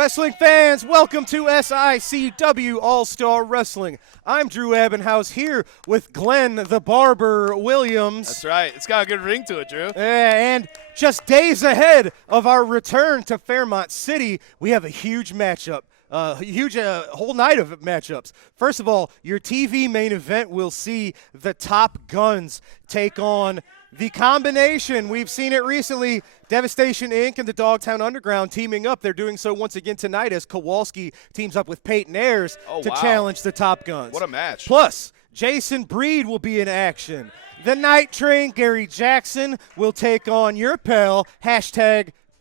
Wrestling fans, welcome to SICW All-Star Wrestling. I'm Drew Ebenhouse here with Glenn the Barber Williams. That's right. It's got a good ring to it, Drew. And just days ahead of our return to Fairmont City, we have a huge matchup. Whole night of matchups. First of all, your TV main event will see the Top Guns take on the combination. We've seen it recently. Devastation Inc. and the Dogtown Underground teaming up. They're doing so once again tonight as Kowalski teams up with Peyton Ayers to challenge the Top Guns. What a match. Plus, Jason Breed will be in action. The Night Train, Gary Jackson, will take on your pal,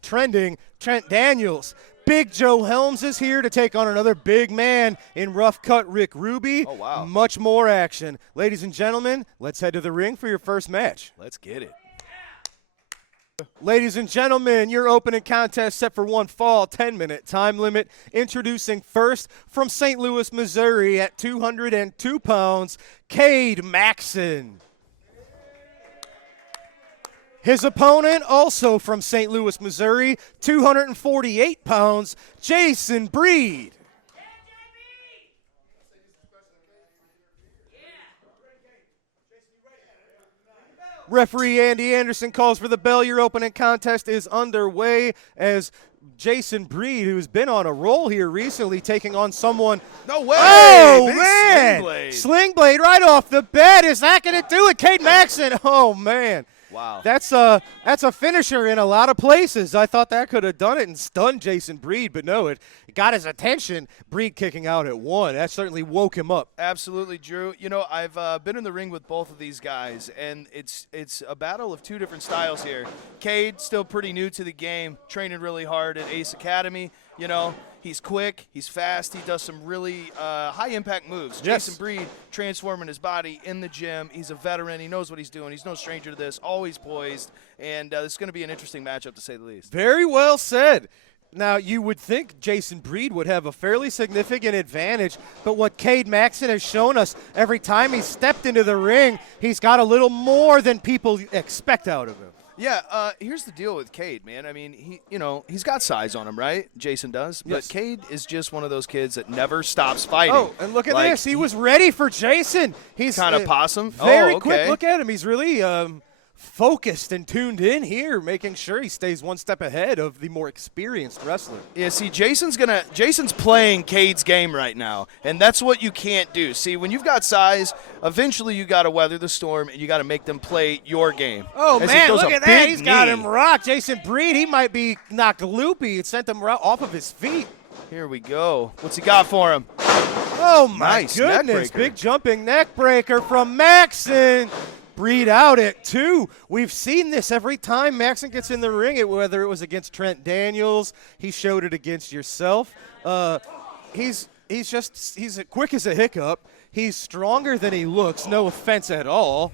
#trending, Trent Daniels. Big Joe Helms is here to take on another big man in Rough Cut Rick Ruby. Oh, wow. Much more action. Ladies and gentlemen, let's head to the ring for your first match. Let's get it. Ladies and gentlemen, your opening contest set for one fall, 10-minute time limit. Introducing first from St. Louis, Missouri at 202 pounds, Cade Maxson. His opponent, also from St. Louis, Missouri, 248 pounds, Jason Breed. Referee Andy Anderson calls for the bell. Your opening contest is underway as Jason Breed, who's been on a roll here recently, taking on someone. No way! Oh, Big man! Sling blade. Sling blade right off the bat. Is that going to do it? Cade Maxson. Oh, man. Wow. That's a finisher in a lot of places. I thought that could have done it and stunned Jason Breed, but no, it got his attention. Breed kicking out at one. That certainly woke him up. Absolutely, Drew. You know, I've been in the ring with both of these guys, and it's a battle of two different styles here. Cade, still pretty new to the game, training really hard at Ace Academy. You know, he's quick, he's fast, he does some really high-impact moves. Yes. Jason Breed transforming his body in the gym. He's a veteran. He knows what he's doing. He's no stranger to this, always poised, and this is going to be an interesting matchup, to say the least. Very well said. Now, you would think Jason Breed would have a fairly significant advantage, but what Cade Maxson has shown us every time he's stepped into the ring, he's got a little more than people expect out of him. Yeah, here's the deal with Cade, man. I mean, he's got size on him, right? Jason does. Yes. But Cade is just one of those kids that never stops fighting. Oh, and look at this. He was ready for Jason. He's kind of possum. Very okay. quick. Look at him. He's really focused and tuned in here, making sure he stays one step ahead of the more experienced wrestler. Yeah, see, Jason's playing Cade's game right now, and that's what you can't do. See, when you've got size, eventually you got to weather the storm, and you got to make them play your game. Oh, man, look at that. He's got knee. him rocked. Jason Breed, he might be knocked loopy. It sent him off of his feet. Here we go. What's he got for him? Oh, my Nice goodness. neck breaker. Big jumping neck breaker from Maxson. Breed out at two. We've seen this every time Maxson gets in the ring, whether it was against Trent Daniels, he showed it against yourself. He's quick as a hiccup. He's stronger than he looks, no offense at all.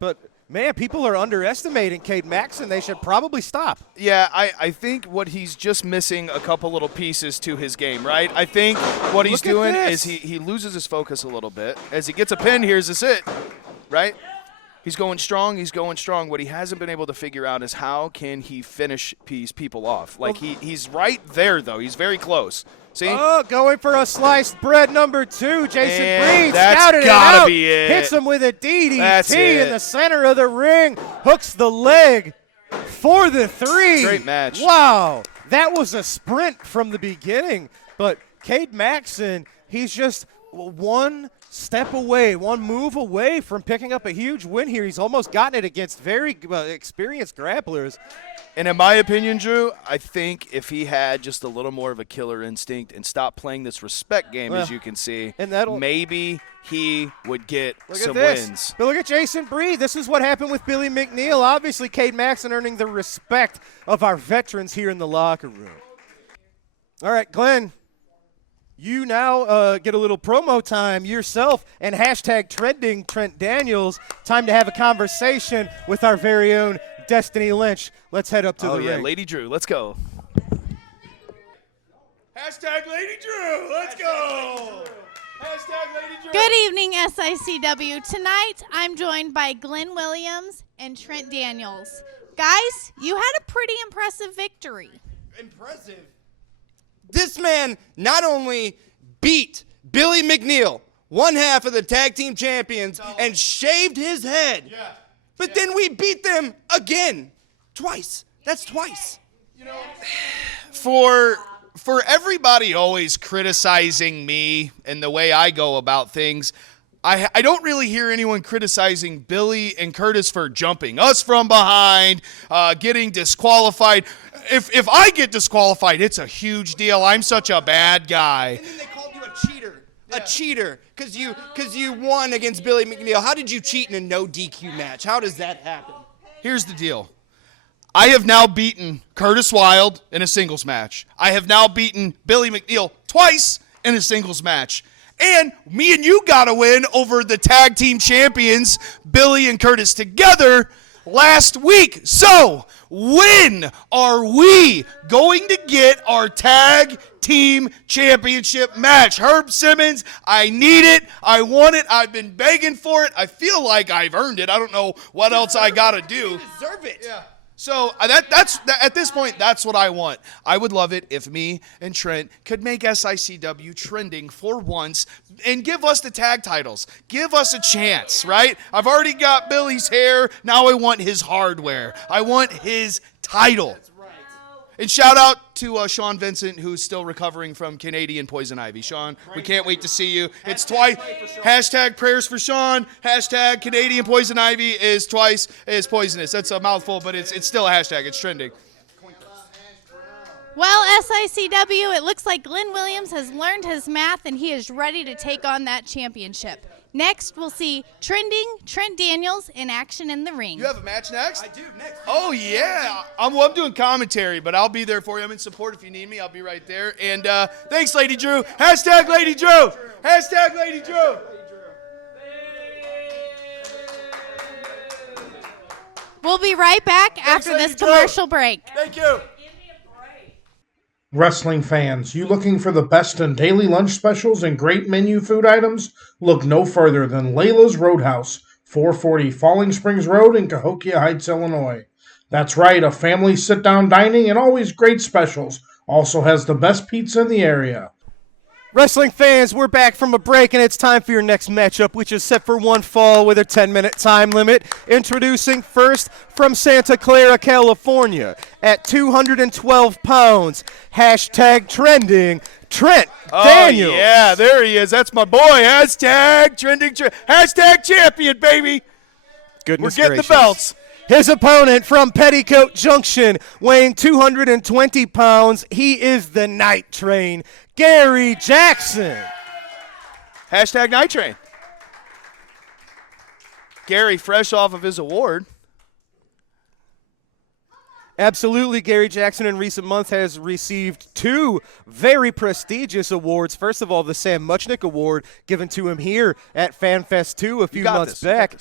But, man, people are underestimating Cade Maxson. They should probably stop. Yeah, I think what he's just missing a couple little pieces to his game, right? I think what he's doing is he loses his focus a little bit. As he gets a pin, here's the sit, right? He's going strong. He's going strong. What he hasn't been able to figure out is how can he finish people off. Like, he's right there, though. He's very close. See? Oh, going for a sliced bread number two. Jason Breed that's scouted it gotta out. be it. Hits him with a DDT That's in it. the center of the ring. Hooks the leg for the three. Great match. Wow. That was a sprint from the beginning. But Cade Maxson, he's just one step away, one move away from picking up a huge win here. He's almost gotten it against very experienced grapplers. And in my opinion, Drew, I think if he had just a little more of a killer instinct and stopped playing this respect game, as you can see, and maybe he would get some this. wins. But look at Jason Breed. This is what happened with Billy McNeil. Obviously, Cade Maxson earning the respect of our veterans here in the locker room. All right, Glenn. You now get a little promo time yourself and #trending Trent Daniels. Time to have a conversation with our very own Destiny Lynch. Let's head up to the ring. Lady Drew, let's go. #Lady Drew, let's go. #Lady Drew. Good evening, SICW. Tonight, I'm joined by Glenn Williams and Trent Daniels. Guys, you had a pretty impressive victory. Impressive. This man not only beat Billy McNeil, one half of the tag team champions, and shaved his head, but then we beat them again. Twice. That's twice. For everybody always criticizing me and the way I go about things, I don't really hear anyone criticizing Billy and Curtis for jumping us from behind, getting disqualified. If I get disqualified, it's a huge deal. I'm such a bad guy. And then they called you a cheater. A cheater because you won against Billy McNeil. How did you cheat in a no DQ match? How does that happen? Here's the deal. I have now beaten Curtis Wilde in a singles match. I have now beaten Billy McNeil twice in a singles match. And me and you got a win over the tag team champions, Billy and Curtis together, last week. So, when are we going to get our tag team championship match? Herb Simmons, I need it. I want it. I've been begging for it. I feel like I've earned it. I don't know what else I got to do. You deserve it. Yeah. So that's at this point, that's what I want. I would love it if me and Trent could make SICW trending for once and give us the tag titles. Give us a chance, right? I've already got Billy's hair. Now I want his hardware. I want his title. That's right. And shout out to Sean Vincent, who's still recovering from Canadian poison ivy. Sean, we can't wait to see you. It's twice. Hashtag prayers for Sean. Hashtag Canadian poison ivy is twice as poisonous. That's a mouthful, but it's still a hashtag. It's trending. Well, SICW, it looks like Glenn Williams has learned his math and he is ready to take on that championship. Next, we'll see Trent Daniels in action in the ring. You have a match next? I do, next. Oh, yeah. I'm doing commentary, but I'll be there for you. I'm in support if you need me. I'll be right there. And thanks, Lady Drew. Hashtag Lady Drew. Hashtag Lady Drew. We'll be right back after Lady this Drew. commercial break. Thank you. Wrestling fans, you looking for the best in daily lunch specials and great menu food items? Look no further than Layla's Roadhouse, 440 Falling Springs Road in Cahokia Heights, Illinois. That's right, a family sit-down dining and always great specials. Also has the best pizza in the area. Wrestling fans, we're back from a break, and it's time for your next matchup, which is set for one fall with a 10-minute time limit. Introducing first from Santa Clara, California, at 212 pounds, hashtag trending, Trent Daniels. Oh, yeah, there he is. That's my boy. Hashtag trending. Hashtag champion, baby. Goodness We're getting gracious. the belts. His opponent from Petticoat Junction, weighing 220 pounds, he is the Night Train, Gary Jackson. Hashtag Night Train. Gary, fresh off of his award. Absolutely, Gary Jackson in recent months has received two very prestigious awards. First of all, the Sam Muchnick Award given to him here at FanFest 2 a few months back.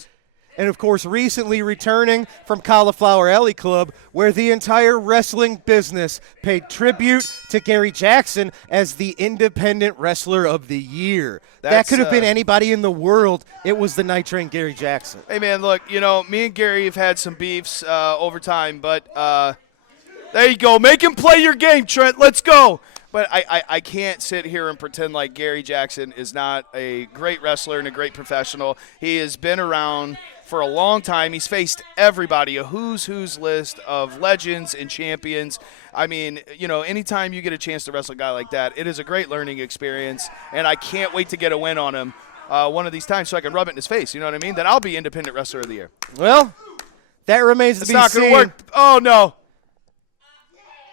And, of course, recently returning from Cauliflower Alley Club, where the entire wrestling business paid tribute to Gary Jackson as the Independent Wrestler of the Year. That could have been anybody in the world. It was the Night Train Gary Jackson. Hey, man, look, me and Gary have had some beefs over time, but there you go. Make him play your game, Trent. Let's go. But I can't sit here and pretend like Gary Jackson is not a great wrestler and a great professional. He has been around for a long time. He's faced everybody, a who's list of legends and champions. I mean, anytime you get a chance to wrestle a guy like that, it is a great learning experience, and I can't wait to get a win on him one of these times so I can rub it in his face. You know what I mean? Then I'll be Independent Wrestler of the Year. Well, that remains to be seen. It's not going to work. Oh, no.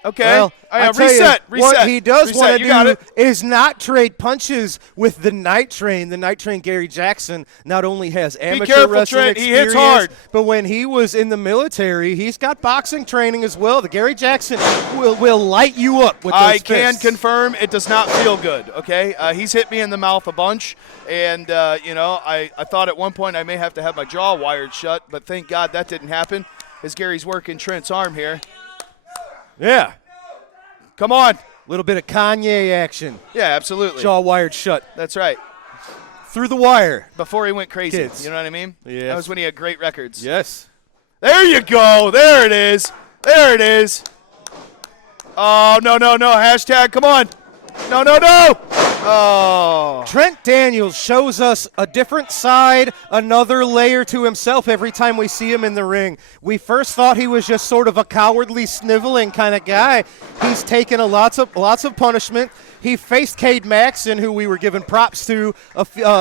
Okay. Well, I tell reset. you, what he does want to do it. is not trade punches with the Night Train. The Night Train Gary Jackson not only has amateur careful, wrestling Trent. He experience, hits hard. but when he was in the military, he's got boxing training as well. The Gary Jackson will light you up with those I can fists. confirm it does not feel good, okay? He's hit me in the mouth a bunch, and, I thought at one point I may have to have my jaw wired shut, but thank God that didn't happen as Gary's working Trent's arm here. Yeah. Come on. A little bit of Kanye action. Yeah, absolutely. Jaw wired shut. That's right. Through the wire. Before he went crazy. Kids. You know what I mean? Yes. That was when he had great records. Yes. There you go. There it is. There it is. Oh, no. Hashtag, come on. No, no, no! Oh. Trent Daniels shows us a different side, another layer to himself every time we see him in the ring. We first thought he was just sort of a cowardly, sniveling kind of guy. He's taken lots of punishment. He faced Cade Maxson, who we were giving props to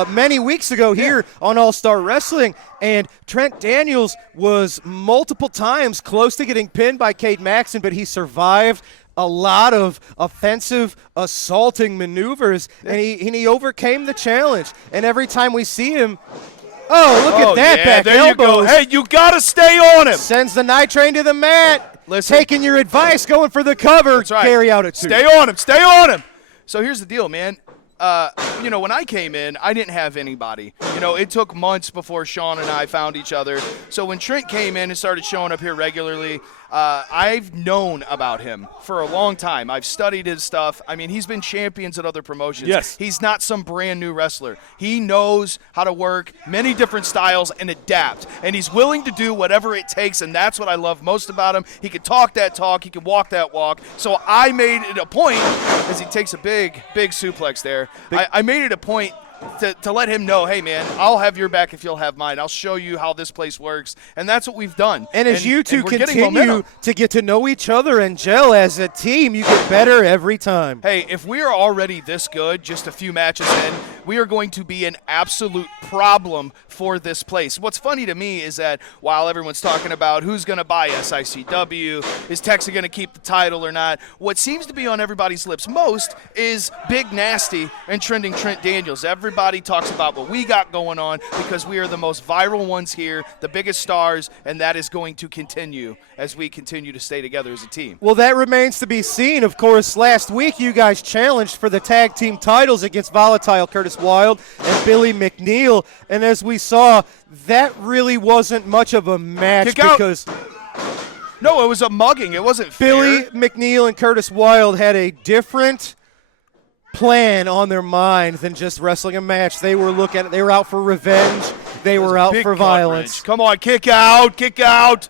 many weeks ago here on All-Star Wrestling. And Trent Daniels was multiple times close to getting pinned by Cade Maxson, but he survived a lot of offensive, assaulting maneuvers, and he overcame the challenge. And every time we see him, look at that back there elbows. You go. Hey, you got to stay on him. Sends the Night Train to the mat. Listen. Taking your advice, going for the cover. That's right. Carry out at 2. Stay on him. Stay on him. So here's the deal, man. When I came in, I didn't have anybody. It took months before Sean and I found each other. So when Trent came in and started showing up here regularly, I've known about him for a long time. I've studied his stuff. I mean, he's been champions at other promotions. Yes. He's not some brand new wrestler. He knows how to work many different styles and adapt. And he's willing to do whatever it takes, and that's what I love most about him. He can talk that talk. He can walk that walk. So I made it a point, as he takes a big, big suplex there, I made it a point to let him know, hey, man, I'll have your back if you'll have mine. I'll show you how this place works. And that's what we've done. And as you two we're getting continue momentum. to get to know each other and gel as a team, you get better every time. Hey, if we are already this good, just a few matches in, we are going to be an absolute problem for this place. What's funny to me is that while everyone's talking about who's going to buy SICW, is Texas going to keep the title or not, what seems to be on everybody's lips most is Big Nasty and trending Trent Daniels. Everybody talks about what we got going on because we are the most viral ones here, the biggest stars, and that is going to continue as we continue to stay together as a team. Well, that remains to be seen. Of course, last week you guys challenged for the tag team titles against Volatile Curtis Wilde and Billy McNeil. And as we saw, that really wasn't much of a match because no, it was a mugging. It wasn't Billy fair. McNeil and Curtis Wilde had a different plan on their mind than just wrestling a match. They were out for revenge. They were out for violence. Come on, kick out, kick out.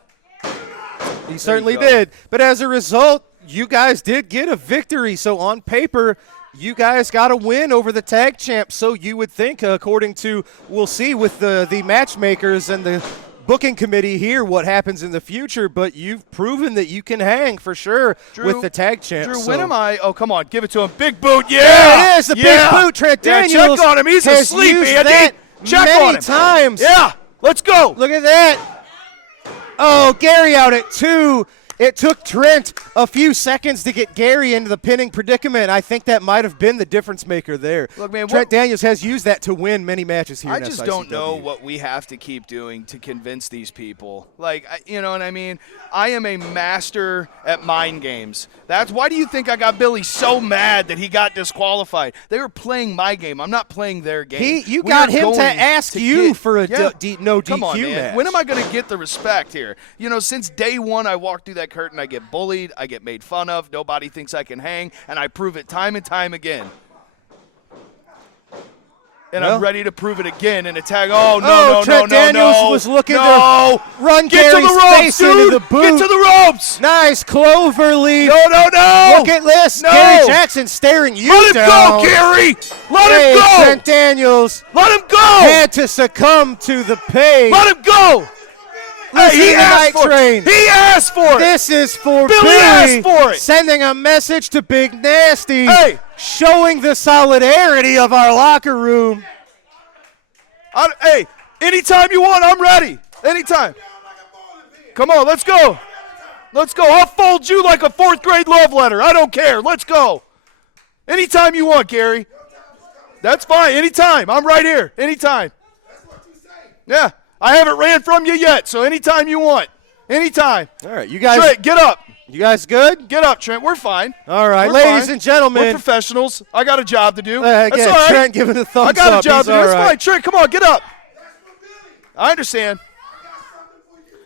He certainly did. But as a result, you guys did get a victory. So on paper, you guys got a win over the tag champs. So you would think, according to, we'll see with the matchmakers and the booking committee here what happens in the future, but you've proven that you can hang for sure with the tag champs. Drew, when am I? Oh, come on, give it to him. Big boot, yeah! There it is, the big boot. Trent Daniels check on him. He's has asleep, used Andy. that Check many on him. times. Yeah, let's go. Look at that. Oh, Gary out at 2. It took Trent a few seconds to get Gary into the pinning predicament. I think that might have been the difference maker there. Look, man, Trent Daniels has used that to win many matches here in I just SICW. don't know what we have to keep doing to convince these people. Like, you know what I mean? I am a master at mind games. That's why do you think I got Billy so mad that he got disqualified? They were playing my game. I'm not playing their game. You got him to ask you for a no DQ Come on, man. match. When am I going to get the respect here? Since day one I walked through that curtain, I get bullied, I get made fun of, nobody thinks I can hang, and I prove it time and time again. And I'm ready to prove it again in a tag. No, Trent Daniels was looking to run Get Gary's to the ropes, face dude. into the boot. Get to the ropes. Nice clover leaf. No. Look at this. No. Gary Jackson staring you Let him down. go, Gary. Let him go. Trent Daniels Let him go. had to succumb to the pain. Let him go. Listen He to the asked Night for Train. it. He asked for it. This is for Billy asked for it. sending a message to Big Nasty, Hey. showing the solidarity of our locker room. Hey, anytime you want, I'm ready. Anytime. Come on, let's go. Let's go. I'll fold you like a 4th grade love letter. I don't care. Let's go. Anytime you want, Gary. That's fine. Anytime. I'm right here. Anytime. Yeah. I haven't ran from you yet, so anytime you want. Anytime. All right, you guys. Trent, get up. You guys good? Get up, Trent. We're fine. All right, We're ladies fine. and gentlemen. We're professionals. I got a job to do. Again, That's all right. Trent giving a thumbs I got up. a job He's to do. all That's right. fine. Trent, come on, get up. I understand.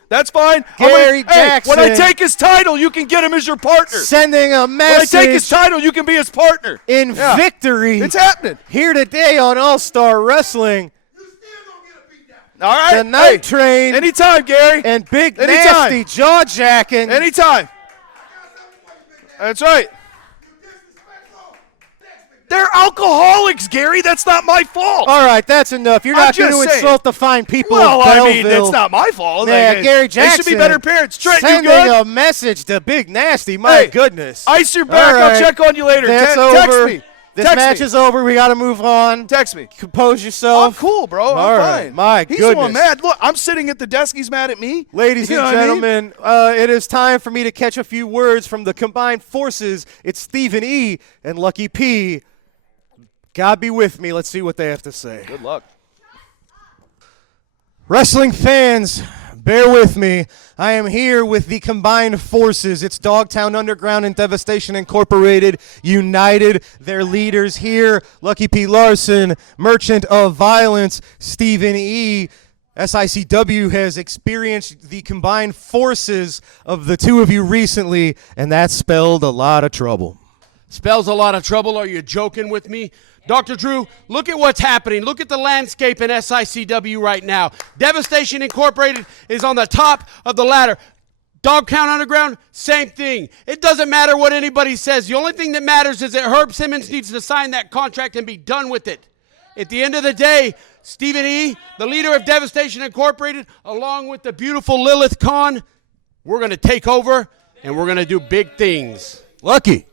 That's fine. Gary Jackson. When I take his title, you can get him as your partner. Sending a When I message take his title, you can be his partner. in victory. It's happening. Here today on All-Star Wrestling. All right. The Night Train. Anytime, Gary. And Big Anytime. Nasty jaw-jacking. Anytime. That's right. They're alcoholics, Gary. That's not my fault. All right, that's enough. You're I'm not going to just saying. insult the fine people Well, of I Belleville. mean, it's not my fault. Yeah, Like, Gary Jackson. They should be better parents. Trent, you sending good? a message to Big Nasty. My Hey, goodness. Ice your back. All I'll right. check on you later. That's Text over. me. This Text match me. is over. We got to move on. Text me. Compose yourself. I'm cool, bro. All I'm right. fine. My He's the one goodness. mad. Look, I'm sitting at the desk. He's mad at me. Ladies You know and what I mean? gentlemen, it is time for me to catch a few words from the combined forces. It's Stephen E. and Lucky P. God be with me. Let's see what they have to say. Good luck. Wrestling fans, bear with me. I am here with the combined forces. It's Dogtown Underground and Devastation Incorporated, united. Their leaders here, Lucky P. Larson, Merchant of Violence, Stephen E. SICW has experienced the combined forces of the two of you recently, and that spelled a lot of trouble. Spells a lot of trouble. Are you joking with me? Dr. Drew, look at what's happening. Look at the landscape in SICW right now. Devastation Incorporated is on the top of the ladder. Dogtown Underground, same thing. It doesn't matter what anybody says. The only thing that matters is that Herb Simmons needs to sign that contract and be done with it. At the end of the day, Stephen E., the leader of Devastation Incorporated, along with the beautiful Lilith Khan, we're going to take over and we're going to do big things. Lucky.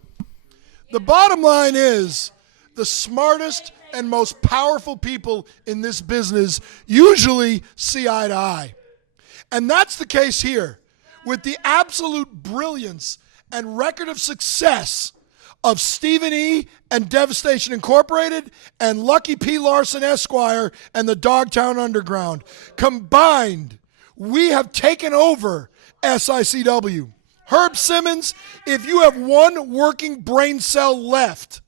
The bottom line is the smartest and most powerful people in this business usually see eye to eye. And that's the case here. With the absolute brilliance and record of success of Stephen E. and Devastation Incorporated and Lucky P. Larson Esquire and the Dogtown Underground. Combined, we have taken over SICW. Herb Simmons, if you have one working brain cell left,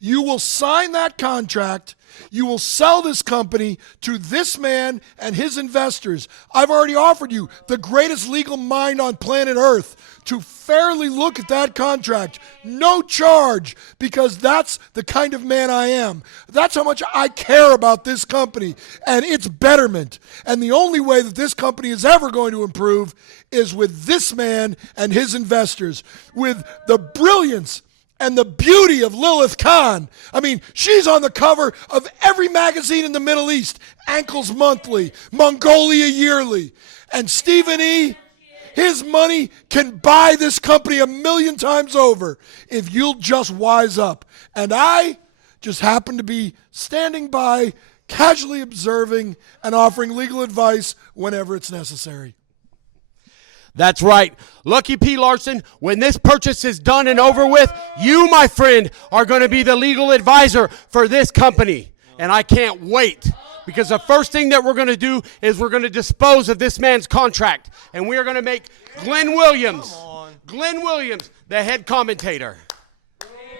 you will sign that contract. You will sell this company to this man and his investors. I've already offered you the greatest legal mind on planet Earth to fairly look at that contract. No charge, because that's the kind of man I am. That's how much I care about this company and its betterment. And the only way that this company is ever going to improve is with this man and his investors, with the brilliance and the beauty of Lilith Khan. I mean, she's on the cover of every magazine in the Middle East, Ankles Monthly, Mongolia Yearly. And Stephen E., his money can buy this company 1,000,000 times over if you'll just wise up. And I just happen to be standing by, casually observing and offering legal advice whenever it's necessary. That's right. Lucky P. Larson, when this purchase is done and over with, you, my friend, are going to be the legal advisor for this company. And I can't wait, because the first thing that we're going to do is we're going to dispose of this man's contract. And we are going to make Glenn Williams, the head commentator.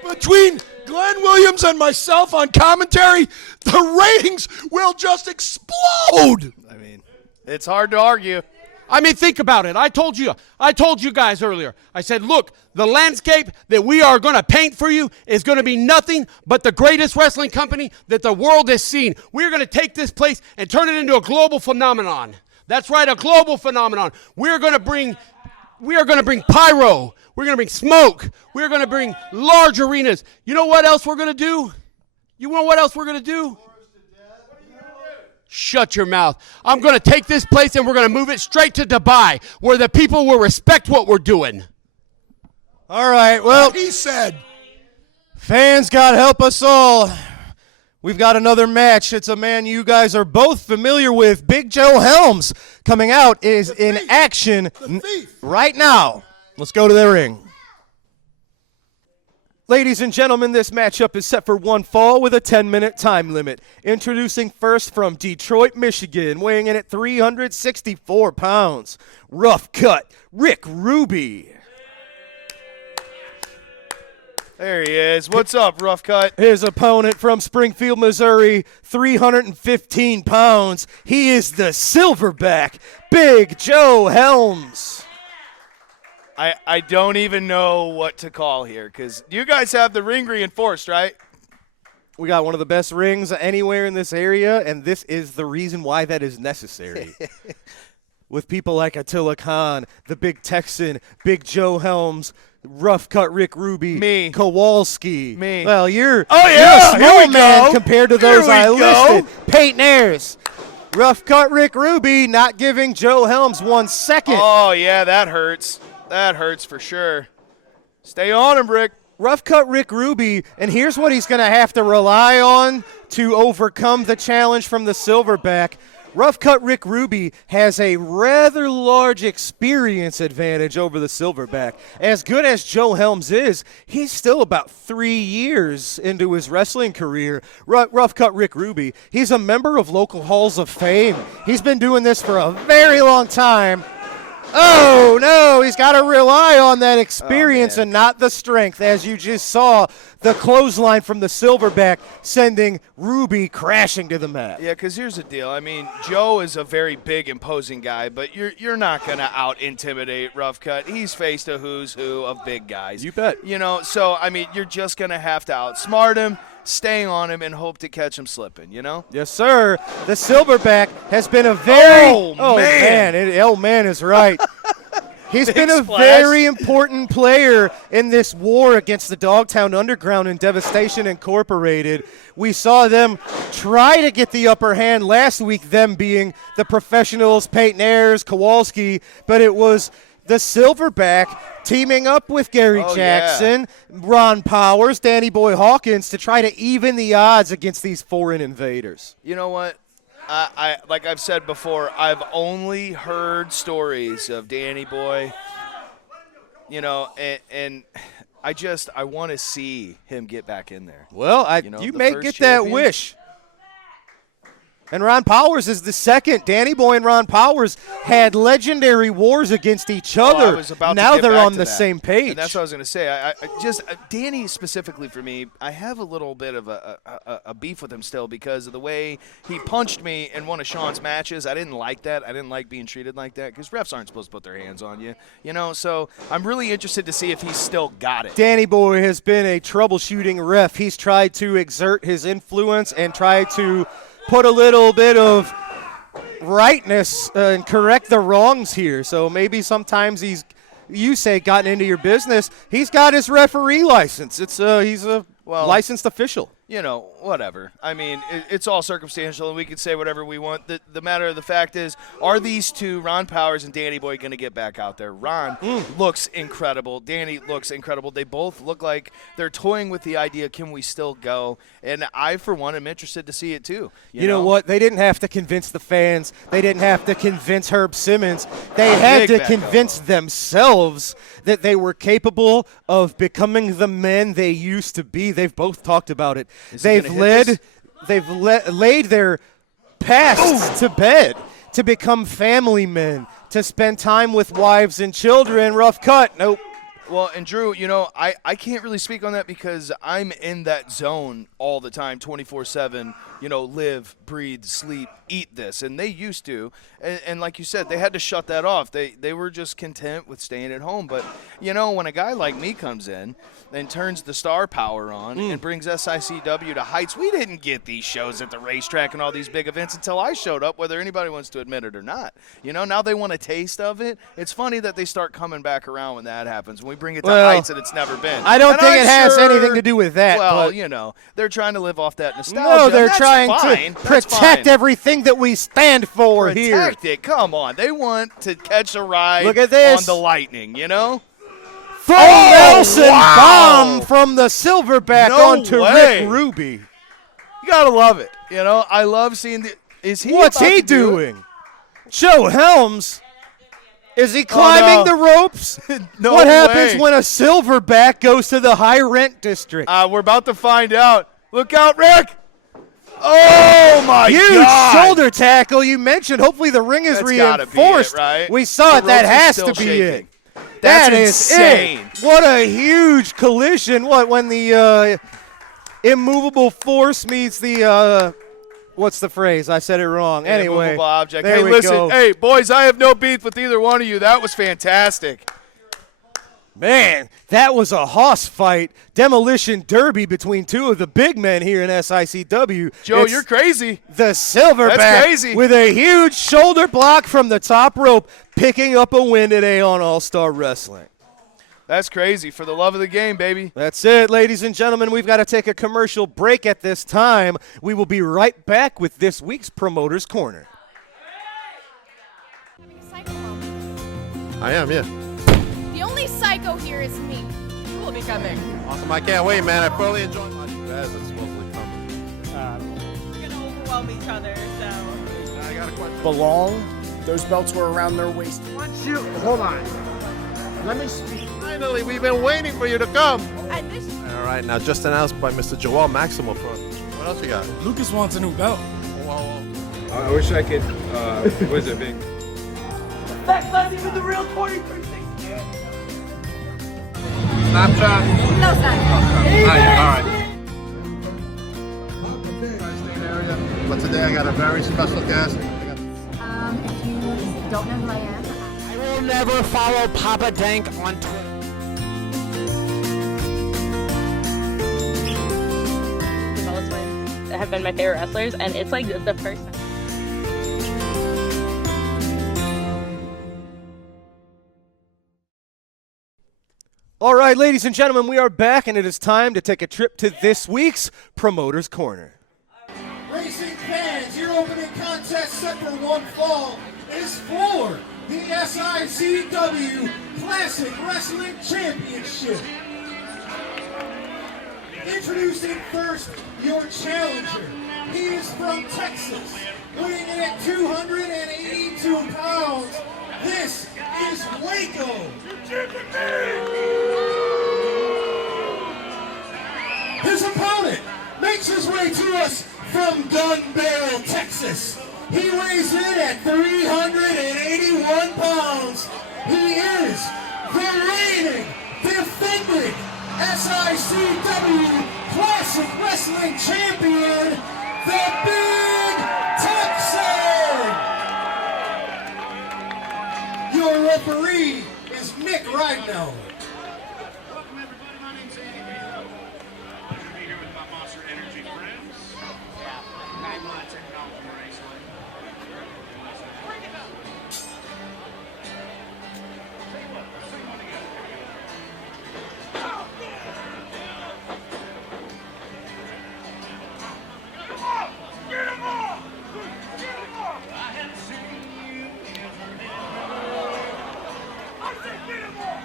Between Glenn Williams and myself on commentary, the ratings will just explode. I mean, it's hard to argue. I mean, think about it. I told you guys earlier. I said, look, the landscape that we are going to paint for you is going to be nothing but the greatest wrestling company that the world has seen. We're going to take this place and turn it into a global phenomenon. That's right, a global phenomenon. We are going to bring pyro. We're going to bring smoke. We're going to bring large arenas. You know what else we're going to do? You know what else we're going to do? Shut your mouth. I'm going to take this place and we're going to move it straight to Dubai, where the people will respect what we're doing. All right, well, He said. fans, God help us all. We've got another match. It's a man you guys are both familiar with. Big Joe Helms coming out is in action right now. Let's go to the ring. Ladies and gentlemen, this matchup is set for one fall with a 10-minute time limit. Introducing first from Detroit, Michigan, weighing in at 364 pounds, rough cut, Rick Ruby. There he is. What's up, rough cut? His opponent from Springfield, Missouri, 315 pounds. He is the silverback, Big Joe Helms. I don't even know what to call here, because you guys have the ring reinforced, right? We got one of the best rings anywhere in this area, and this is the reason why that is necessary. with people like Attila Khan, the Big Texan, Big Joe Helms, Rough Cut Rick Ruby, Me. Kowalski. Me. Well, you're Oh, you're yeah, a here small we man go. compared to Here those we I go. listed. Peyton Ayers. Rough Cut Rick Ruby not giving Joe Helms 1 second. Oh, yeah, that hurts. That hurts for sure. Stay on him, Rick. Rough Cut Rick Ruby, and here's what he's going to have to rely on to overcome the challenge from the Silverback. Rough Cut Rick Ruby has a rather large experience advantage over the Silverback. As good as Joe Helms is, he's still about 3 years into his wrestling career. Rough Cut Rick Ruby, he's a member of local halls of fame. He's been doing this for a very long time. Oh, no, he's got to rely on that experience and not the strength. As you just saw, the clothesline from the Silverback sending Ruby crashing to the mat. Yeah, because here's the deal. I mean, Joe is a very big, imposing guy, but you're not going to out-intimidate Rough Cut. He's faced a who's who of big guys. You bet. You know, so, I mean, you're just going to have to outsmart him, stay on him, and hope to catch him slipping, you know? Yes, sir. The Silverback has been a very Oh, man. man is right. He's Big been a splash. very important player in this war against the Dogtown Underground and Devastation Incorporated. We saw them try to get the upper hand last week, them being the professionals, Peyton Ayers, Kowalski, but it was the Silverback teaming up with Gary Jackson, Ron Powers, Danny Boy Hawkins to try to even the odds against these foreign invaders. You know what? I like I've said before, I've only heard stories of Danny Boy, you know, and I want to see him get back in there. Well, you may the get first that champion. wish. And Ron Powers is the second. Danny Boy and Ron Powers had legendary wars against each other. I was about to now get they're back on to the that. same page. And that's what I was going to say. I just Danny specifically for me, I have a little bit of a beef with him still because of the way he punched me in one of Sean's matches. I didn't like that. I didn't like being treated like that because refs aren't supposed to put their hands on you. You know, so I'm really interested to see if he's still got it. Danny Boy has been a troubleshooting ref. He's tried to exert his influence and try to put a little bit of rightness and correct the wrongs here. So maybe sometimes you say gotten into your business. He's got his referee license. He's a licensed official. You know, whatever. I mean, it's all circumstantial, and we can say whatever we want. The matter of the fact is, are these two, Ron Powers and Danny Boy, going to get back out there? Ron looks incredible. Danny looks incredible. They both look like they're toying with the idea, can we still go? And I, for one, am interested to see it too. You know what? They didn't have to convince the fans. They didn't have to convince Herb Simmons. They had to convince themselves that they were capable of becoming the men they used to be. They've both talked about it. They've laid their pasts to bed to become family men, to spend time with wives and children. Rough Cut. Nope. Well, and Drew, you know, I can't really speak on that because I'm in that zone all the time, 24/7, you know, live, breathe, sleep, eat this. And they used to. And like you said, they had to shut that off. They were just content with staying at home. But, you know, when a guy like me comes in and turns the star power on and brings SICW to heights, we didn't get these shows at the racetrack and all these big events until I showed up, whether anybody wants to admit it or not. You know, now they want a taste of it. It's funny that they start coming back around when that happens. When we bring it to heights that it's never been. I don't think it has anything to do with that. Well, but you know, they're trying to live off that nostalgia. no, they're That's trying fine. to That's protect fine. everything that we stand for here. Protect it. Come on. They want to catch a ride Look at this. on the Lightning, you know? Full Oh, Nelson wow. bomb from the Silverback No onto way. Rick Ruby. You got to love it. You know, I love seeing the – is he What's about he to do it? doing? Joe Helms. Is he climbing the ropes? No what happens way. when a Silverback goes to the high rent district? We're about to find out. Look out, Rick. Oh, my Huge God. shoulder tackle you mentioned. Hopefully the ring is That's gotta be reinforced. it, right? We saw The it. That ropes are has still to be shaking. it. That's That is insane. it. What a huge collision. What, when the immovable force meets the what's the phrase? I said it wrong. Anyway, Immovable object. there Hey, we listen. go. Hey, boys, I have no beef with either one of you. That was fantastic. Man, that was a hoss fight, demolition derby between two of the big men here in SICW. Joe, It's you're crazy. the Silverback That's crazy. with a huge shoulder block from the top rope, picking up a win today on All-Star Wrestling. That's crazy. For the love of the game, baby. That's it, ladies and gentlemen. We've got to take a commercial break at this time. We will be right back with this week's Promoter's Corner. I am, yeah. The only psycho here is me. You will be coming. Awesome. I can't wait, man. I thoroughly enjoyed my as it's supposedly coming. We're gonna overwhelm each other, so. I got a question. Belong. Those belts were around their waist. Hold on. Let me speak. Finally, we've been waiting for you to come. All right, now just announced by Mr. Joel Maximo. What else you got? Lucas wants a new belt. Whoa. I wish I could, was it big? That's not even the real 2360. Snapchat? No sign. All right. But today I got a very special guest. If you don't know who I am, I will never follow Papa Dank on Twitter. Bella Twins have been my favorite wrestlers, and it's like the first time. All right, ladies and gentlemen, we are back, and it is time to take a trip to this week's Promoter's Corner. Racing fans, your opening contest set for one fall is for the SICW Classic Wrestling Championship. Introducing first your challenger. He is from Texas, weighing in at 282 pounds. This is Waco. His opponent makes his way to us from Gun Barrel, Texas. He weighs in at 381 pounds. He is the reigning, defending SICW Classic Wrestling Champion, the Big Texan. Your referee is Nick Rydno. Welcome everybody, my name's Andy. Pleasure to be here with my Monster Energy friends. 9 months in Mountain Racing. Bring it up. Say what? Sing one together. Come on! Get him off! Get him off! I haven't seen you in forever. I said get him off!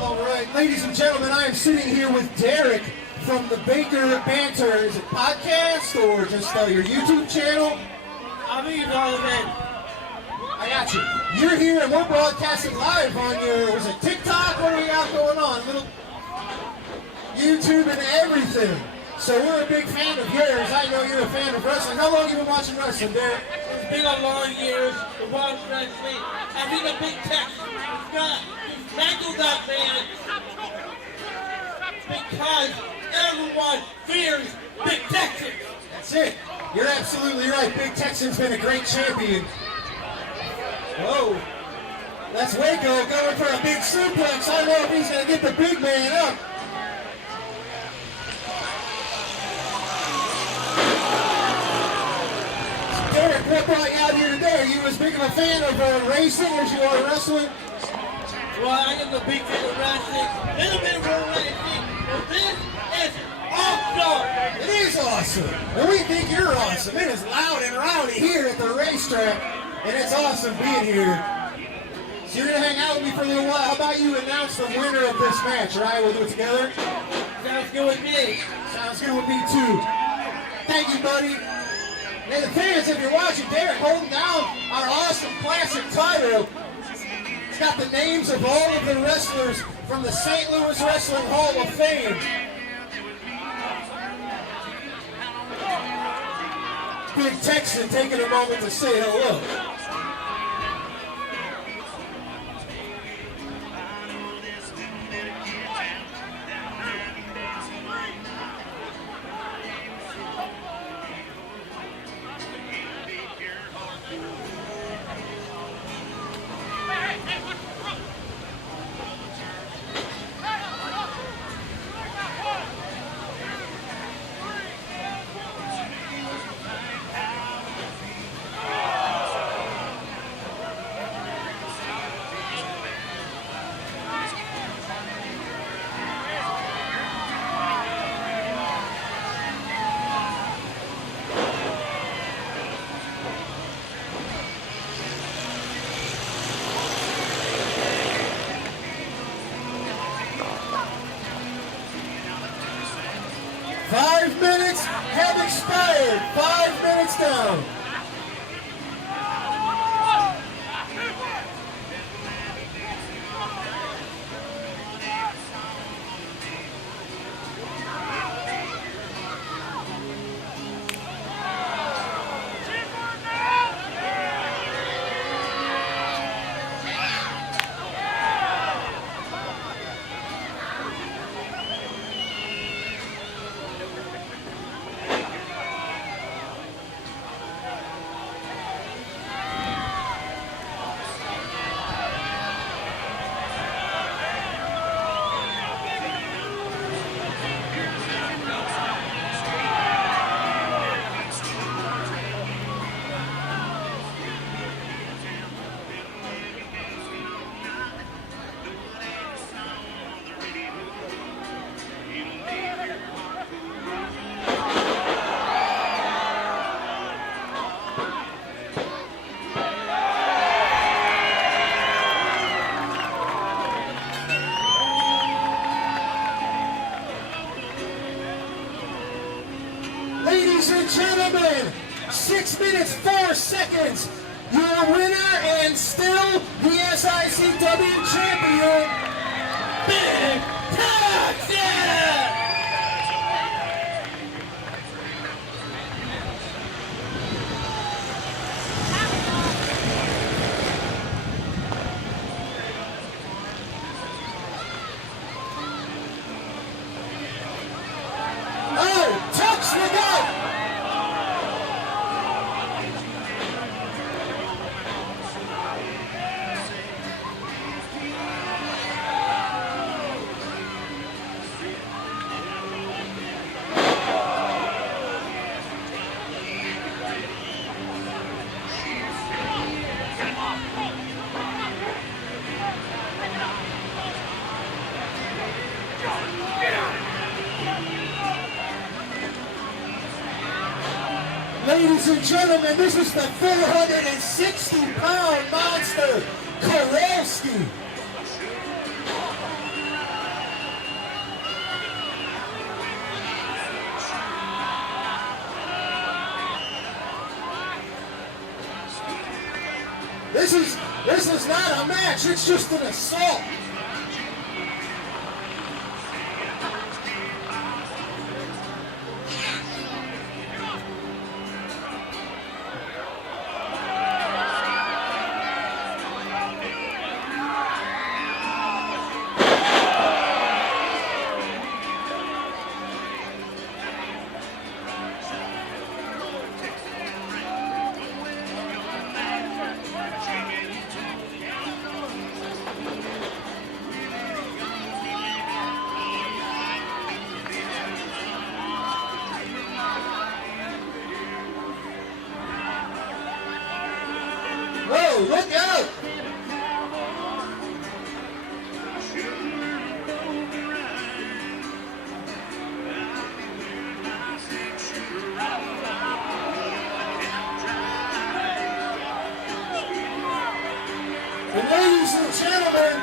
All right, ladies and gentlemen, I am sitting here with Derek from the Baker Banter. Is it podcast or just your YouTube channel? I think it's all of it. I got you. You're here and we're broadcasting live on your, was it TikTok? What do we got going on? Little YouTube and everything. So we're a big fan of yours. I know you're a fan of wrestling. How long have you been watching wrestling, Derek? It's been a long years to watch wrestling. I think a big Texas has got tackled that man because everyone fears Big Texas. That's it. You're absolutely right. Big Texan's been a great champion. Whoa. That's Waco going for a big suplex. I don't know if he's going to get the big man up. Derek, what brought you out here today? Are you as big of a fan of racing as you are wrestling? Well, I am a big fan of wrestling, little bit of racing, but this is awesome! It is awesome! And we think you're awesome. It is loud and rowdy here at the racetrack, and it's awesome being here. So you're going to hang out with me for a little while. How about you announce the winner of this match, right? We'll do it together? Sounds good with me. Sounds good with me, too. Thank you, buddy. And the fans, if you're watching, Derek holding down our awesome classic title. It's got the names of all of the wrestlers from the St. Louis Wrestling Hall of Fame. Big Texan taking a moment to say hello. 5 minutes have expired. 5 minutes down. Ladies and gentlemen, 6 minutes, 4 seconds. Your winner and still the SICW champion, Big Texas! Oh, touch the gun! Ladies and gentlemen, this is the 460-pound monster, Kowalski. This is not a match, it's just an assault. Whoa, look out! And ladies and gentlemen,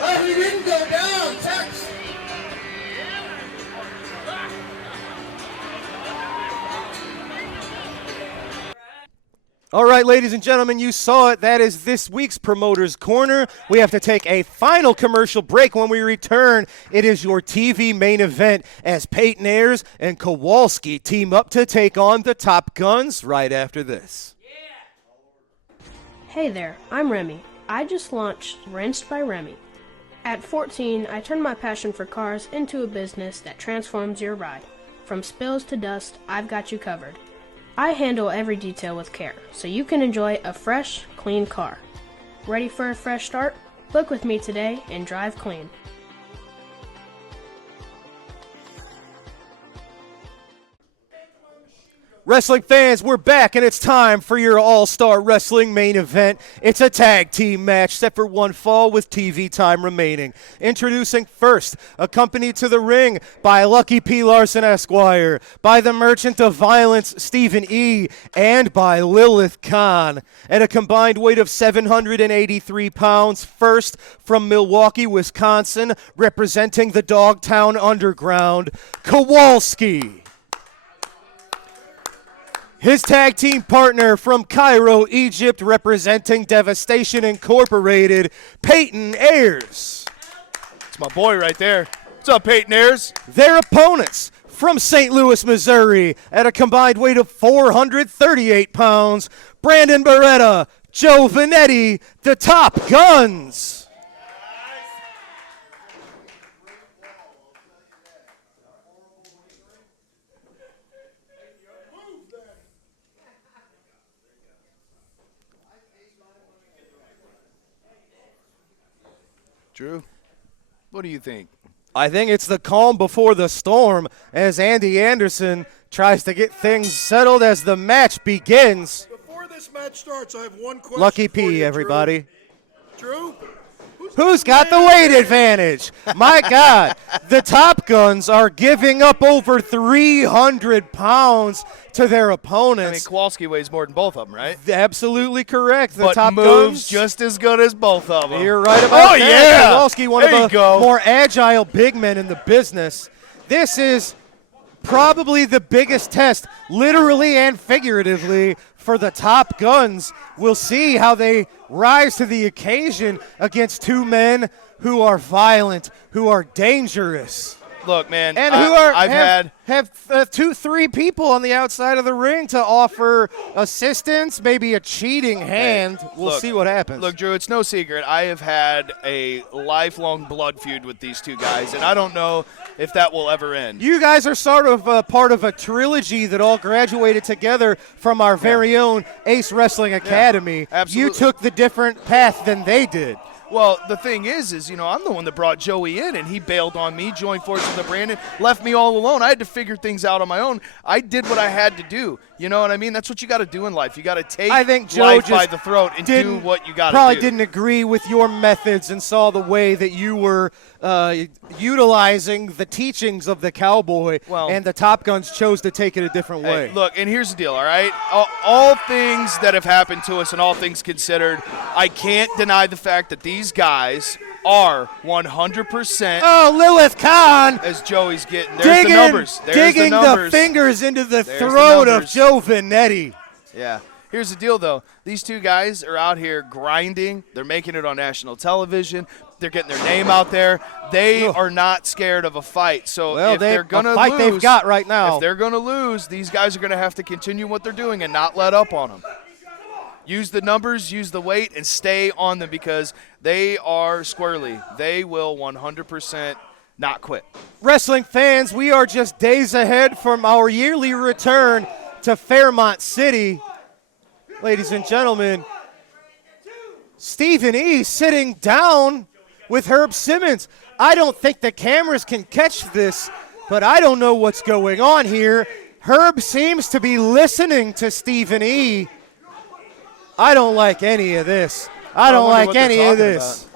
oh, he didn't go down, Tex. All right, ladies and gentlemen, you saw it. That is this week's Promoter's Corner. We have to take a final commercial break. When we return, it is your TV main event as Peyton Ayers and Kowalski team up to take on the Top Guns right after this. Hey there, I'm Remy. I just launched Rinsed by Remy. At 14, I turned my passion for cars into a business that transforms your ride. From spills to dust, I've got you covered. I handle every detail with care, so you can enjoy a fresh, clean car. Ready for a fresh start? Book with me today and drive clean. Wrestling fans, we're back, and it's time for your All-Star Wrestling main event. It's a tag team match set for one fall with TV time remaining. Introducing first, accompanied to the ring by Lucky P. Larson Esquire, by the Merchant of Violence, Stephen E., and by Lilith Khan. At a combined weight of 783 pounds, first from Milwaukee, Wisconsin, representing the Dogtown Underground, Kowalski. His tag team partner from Cairo, Egypt, representing Devastation Incorporated, Peyton Ayers. It's my boy right there. What's up, Peyton Ayers? Their opponents from St. Louis, Missouri, at a combined weight of 438 pounds, Brandon Beretta, Joe Vanetti, the Top Guns. Drew, what do you think? I think it's the calm before the storm as Andy Anderson tries to get things settled as the match begins. Before this match starts, I have one question. Lucky for you, P, everybody. Drew? Who's got the weight advantage? My God, the Top Guns are giving up over 300 pounds to their opponents. I mean, Kowalski weighs more than both of them, right? Absolutely correct. The but Top moves Guns just as good as both of them. You're right about that. Yeah. Kowalski, one there of the more agile big men in the business. This is probably the biggest test, literally and figuratively, for the Top Guns. We'll see how they rise to the occasion against two men who are violent, who are dangerous. Look, man, and who have 2-3 people on the outside of the ring to offer assistance, maybe a cheating hand. We'll see what happens. Look, Drew, it's no secret. I have had a lifelong blood feud with these two guys, and I don't know if that will ever end. You guys are sort of part of a trilogy that all graduated together from our very own Ace Wrestling Academy. absolutely. You took the different path than they did. Well, the thing is, I'm the one that brought Joey in, and he bailed on me, joined forces with Brandon, left me all alone. I had to figure things out on my own. I did what I had to do. You know what I mean? That's what you got to do in life. You got to take life by the throat and do what you got to do. Probably didn't agree with your methods and saw the way that you were utilizing the teachings of the cowboy, and the Top Guns chose to take it a different way. Hey, look, and here's the deal, all right? All things that have happened to us and all things considered, I can't deny the fact that these guys are 100%. Oh, Lilith Khan! As Joey's getting. There's the numbers. Digging the fingers into the throat of Joe Vanetti. Yeah. Here's the deal, though. These two guys are out here grinding. They're making it on national television. They're getting their name out there. They are not scared of a fight. So if they're going to lose, they've got right now. If they're going to lose, these guys are going to have to continue what they're doing and not let up on them. Use the numbers, use the weight, and stay on them because they are squirrely. They will 100% not quit. Wrestling fans, we are just days ahead from our yearly return to Fairmont City. Ladies and gentlemen, Stephen E. sitting down with Herb Simmons. I don't think the cameras can catch this, but I don't know what's going on here. Herb seems to be listening to Stephen E. I don't like any of this. I don't like any of this.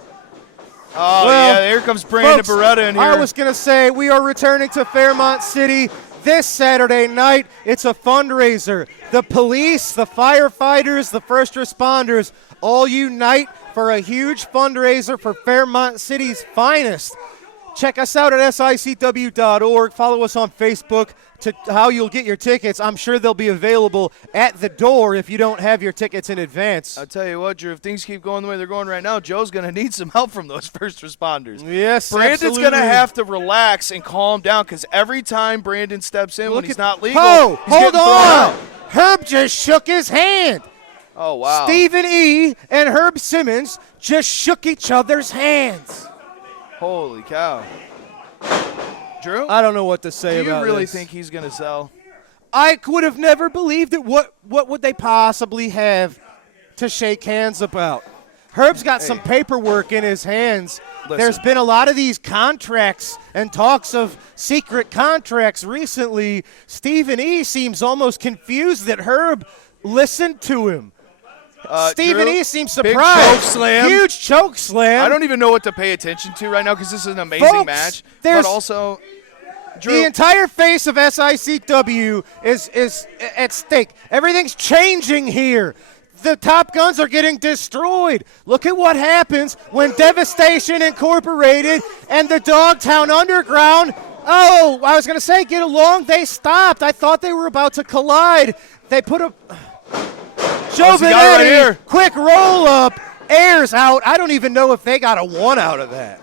Oh, yeah, here comes Brandon Beretta in here. I was going to say, we are returning to Fairmont City this Saturday night. It's a fundraiser. The police, the firefighters, the first responders all unite for a huge fundraiser for Fairmont City's finest. Check us out at SICW.org. Follow us on Facebook to how you'll get your tickets. I'm sure they'll be available at the door if you don't have your tickets in advance. I'll tell you what, Drew, if things keep going the way they're going right now, Joe's going to need some help from those first responders. Yes, Brandon's going to have to relax and calm down because every time Brandon steps in when he's not legal, he's hold getting thrown on. out. Herb just shook his hand. Oh, wow. Stephen E. and Herb Simmons just shook each other's hands. Holy cow. Drew? I don't know what to say about this. Do you really think he's going to sell? I would have never believed it. What would they possibly have to shake hands about? Herb's got some paperwork in his hands. Listen. There's been a lot of these contracts and talks of secret contracts recently. Stephen E. seems almost confused that Herb listened to him. Stephen Drew, E. seems big surprised. choke slam. Huge choke slam. I don't even know what to pay attention to right now because this is an amazing match. But also, Drew, the entire face of SICW is at stake. Everything's changing here. The Top Guns are getting destroyed. Look at what happens when Devastation Incorporated and the Dogtown Underground, I was going to say get along. They stopped. I thought they were about to collide. They put a... Joe Vanetti, quick roll up, airs out. I don't even know if they got a one out of that.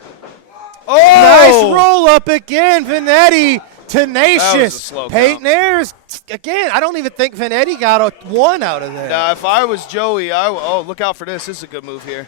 Oh! Nice roll up again, Vanetti, tenacious. That was a slow Peyton count. Ayers, again, I don't even think Vanetti got a one out of that. Now, if I was Joey, look out for this. This is a good move here.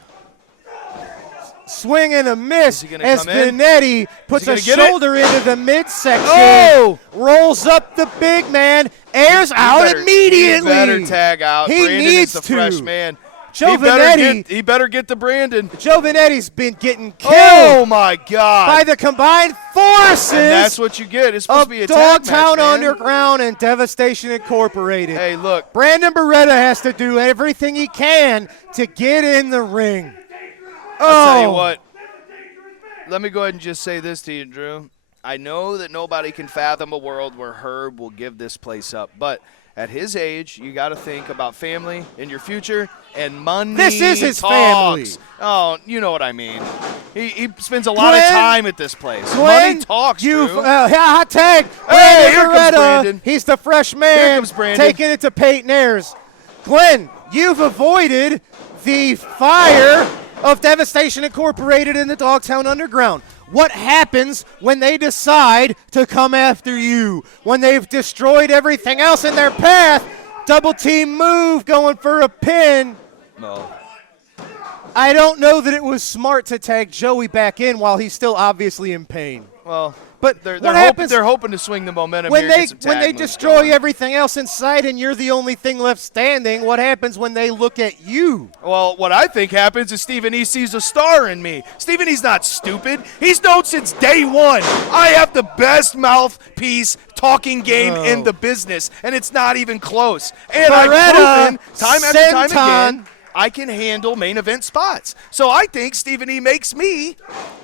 Swing and a miss as come in? Vanetti puts a get it? shoulder into the midsection. Oh! Rolls up the big man. Ayers out immediately. He better tag out. He Brandon needs is the to. fresh man. Joe Vanetti. He better get to Brandon. Joe Vanetti's been getting killed. Oh, my God. By the combined forces. And that's what you get. It's supposed to be a tag Dogtown match, man. Underground and Devastation Incorporated. Hey, look. Brandon Beretta has to do everything he can to get in the ring. I'll tell you what. Let me go ahead and just say this to you, Drew. I know that nobody can fathom a world where Herb will give this place up, but at his age, you got to think about family and your future and money. This is his talks. family. Oh, you know what I mean. He spends a lot of time at this place. Glenn, Money talks, you've Drew. hot tag. Hey, here Beretta, comes Brandon. He's the fresh Here man comes Brandon. taking it to Peyton Ayers. Glenn, you've avoided the fire of Devastation Incorporated in the Dogtown Underground. What happens when they decide to come after you? When they've destroyed everything else in their path, double team move, going for a pin. No. I don't know that it was smart to tag Joey back in while he's still obviously in pain. Well, But they're what happens? They're hoping to swing the momentum when here, they get some tag moves destroy going. everything else in sight and you're the only thing left standing, what happens when they look at you? Well, what I think happens is Stephen E. sees a star in me. Stephen E's not stupid. He's known since day one. I have the best mouthpiece talking game in the business, and it's not even close. And I've proven time after time again I can handle main event spots. So I think Stephen E. makes me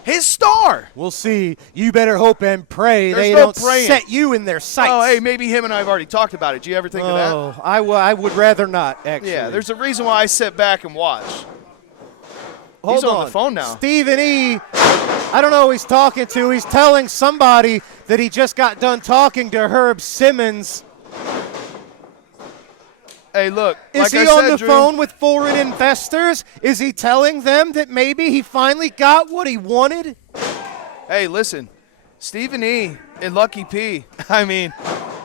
his star. We'll see. You better hope and pray There's they no don't praying. set you in their sights. Oh, hey, maybe him and I have already talked about it. Do you ever think of that? Oh, I would rather not, actually. Yeah, there's a reason why I sit back and watch. Hold He's on the phone now. Stephen E., I don't know who he's talking to. He's telling somebody that he just got done talking to Herb Simmons. Hey, look. Is like he I on said, the Drew, phone with foreign investors? Is he telling them that maybe he finally got what he wanted? Hey, listen. Stephen E. and Lucky P. I mean,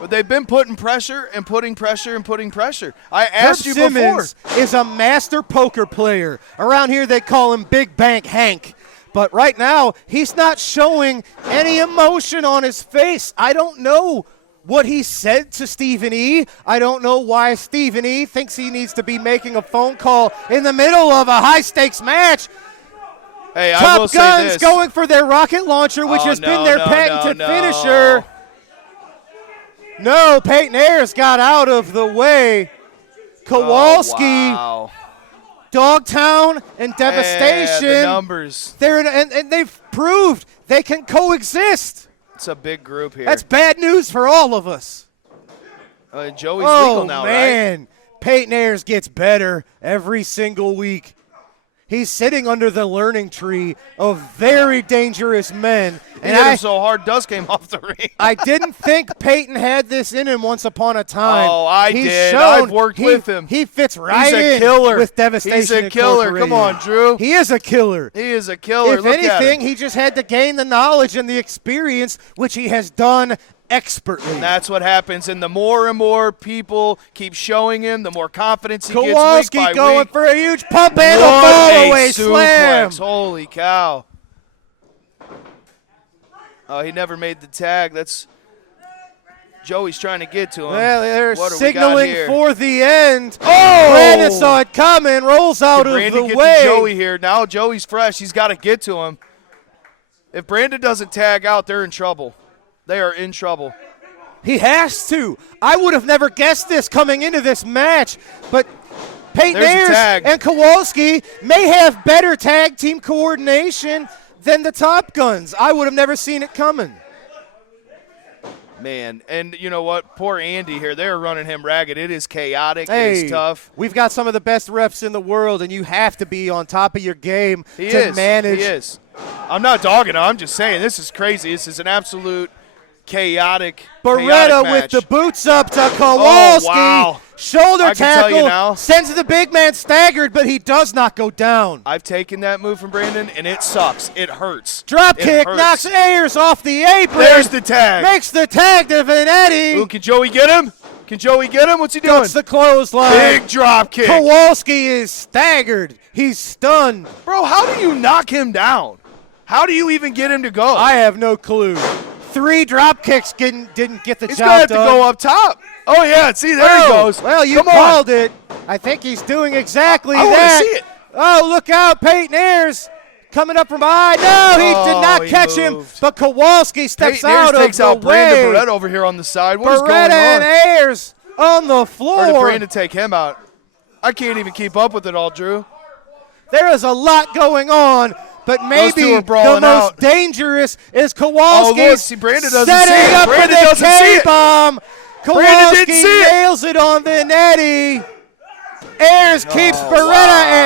they've been putting pressure and putting pressure and putting pressure. I asked you Herb before. Simmons is a master poker player. Around here they call him Big Bank Hank. But right now, he's not showing any emotion on his face. I don't know what he said to Stephen E. I don't know why Stephen E. thinks he needs to be making a phone call in the middle of a high-stakes match. Hey, I Top will say Guns this. going for their rocket launcher, which has been their patented finisher. No, Peyton Ayers got out of the way. Kowalski, Dogtown, and Devastation. The numbers. And they've proved they can coexist. It's a big group here. That's bad news for all of us. Joey's legal now, man. right? Peyton Ayers gets better every single week. He's sitting under the learning tree of very dangerous men. He hit him so hard, dust came off the ring. I didn't think Peyton had this in him once upon a time. Oh, I He's did. shown I've worked with him. He fits right He's a in killer. with Devastation He's a killer. Come on, Drew. He is a killer. He is a killer. If Look at anything, him. he just had to gain the knowledge and the experience, which he has done expertly. And that's what happens. And the more and more people keep showing him, the more confidence he Kowalski gets week by going week. for a huge pump handle What fall a away slam. suplex. Holy cow. Oh, he never made the tag. That's Joey's trying to get to him. Well, they're What do we got signaling here? for the end. Oh! Brandon saw it coming, rolls out Can of Brandon the get way. to Joey here. Now Joey's fresh. He's got to get to him. If Brandon doesn't tag out, they're in trouble. They are in trouble. He has to. I would have never guessed this coming into this match, but Peyton There's a Ayers tag. and Kowalski may have better tag team coordination than the Top Guns. I would have never seen it coming. Man, and you know what? Poor Andy here. They're running him ragged. It is chaotic. Hey, it is tough. We've got some of the best refs in the world, and you have to be on top of your game to manage. He is. I'm not dogging him. I'm just saying this is crazy. This is an absolute chaotic Beretta with match. the boots up to Kowalski. Oh, wow. Shoulder I can tell you tackle. now. Sends the big man staggered, but he does not go down. I've taken that move from Brandon, and it sucks. It hurts. Drop It kick, hurts. knocks Ayers off the apron. There's the tag. Makes the tag to Vanetti. Ooh, can Joey get him? Can Joey get him? What's he doing? Ducks the clothesline. Big drop kick. Kowalski is staggered. He's stunned. Bro, how do you knock him down? How do you even get him to go? I have no clue. 3 drop kicks didn't get the He's job going to have to done. go up top. Oh, yeah. See, there he goes. Well, you Come on. called it. I think he's doing exactly I wanna that. see it. Oh, look out. Peyton Ayers coming up from behind. No, he did not he catch him, moved. but Kowalski steps Peyton Ayers out of takes the out way. Brandon Beretta over here on the side. What is going Beretta on? and Ayers on the Or did floor. Brandon take him out? I can't even keep up with it all, Drew. There is a lot going on, but maybe two are the brawling most out. dangerous is Kowalski. Oh, look, see, Brandon doesn't setting see it. up Brandon for the doesn't see it. K-bomb. Brandon Kowalski didn't see it. nails it on Vanetti. Ayers keeps Beretta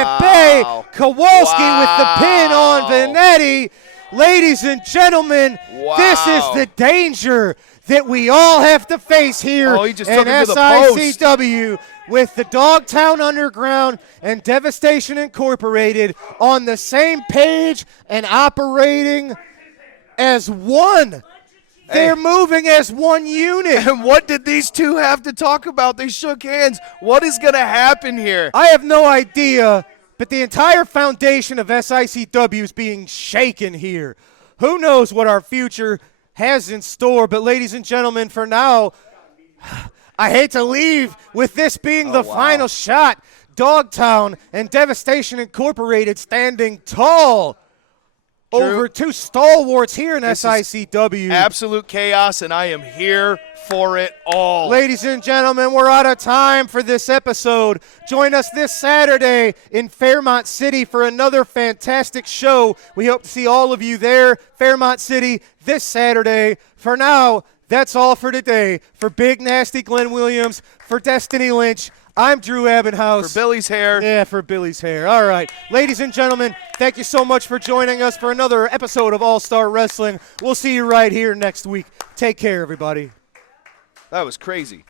at bay. Kowalski with the pin on Vanetti. Ladies and gentlemen, this is the danger that we all have to face here Oh, he just in took him to the post. SICW with the Dogtown Underground and Devastation Incorporated on the same page and operating as one. They're moving as one unit. And what did these two have to talk about? They shook hands. What is going to happen here? I have no idea, but the entire foundation of SICW is being shaken here. Who knows what our future has in store. But ladies and gentlemen, for now, I hate to leave with this being the final shot. Dogtown and Devastation Incorporated standing tall over two stalwarts here in SICW. Absolute chaos, and I am here for it all. Ladies and gentlemen, we're out of time for this episode. Join us this Saturday in Fairmont City for another fantastic show. We hope to see all of you there, Fairmont City, this Saturday. For now, that's all for today. For Big Nasty Glenn Williams, for Destiny Lynch, I'm Drew Abbenhouse. For Billy's hair. Yeah, for Billy's hair. All right. Ladies and gentlemen, thank you so much for joining us for another episode of All-Star Wrestling. We'll see you right here next week. Take care, everybody. That was crazy.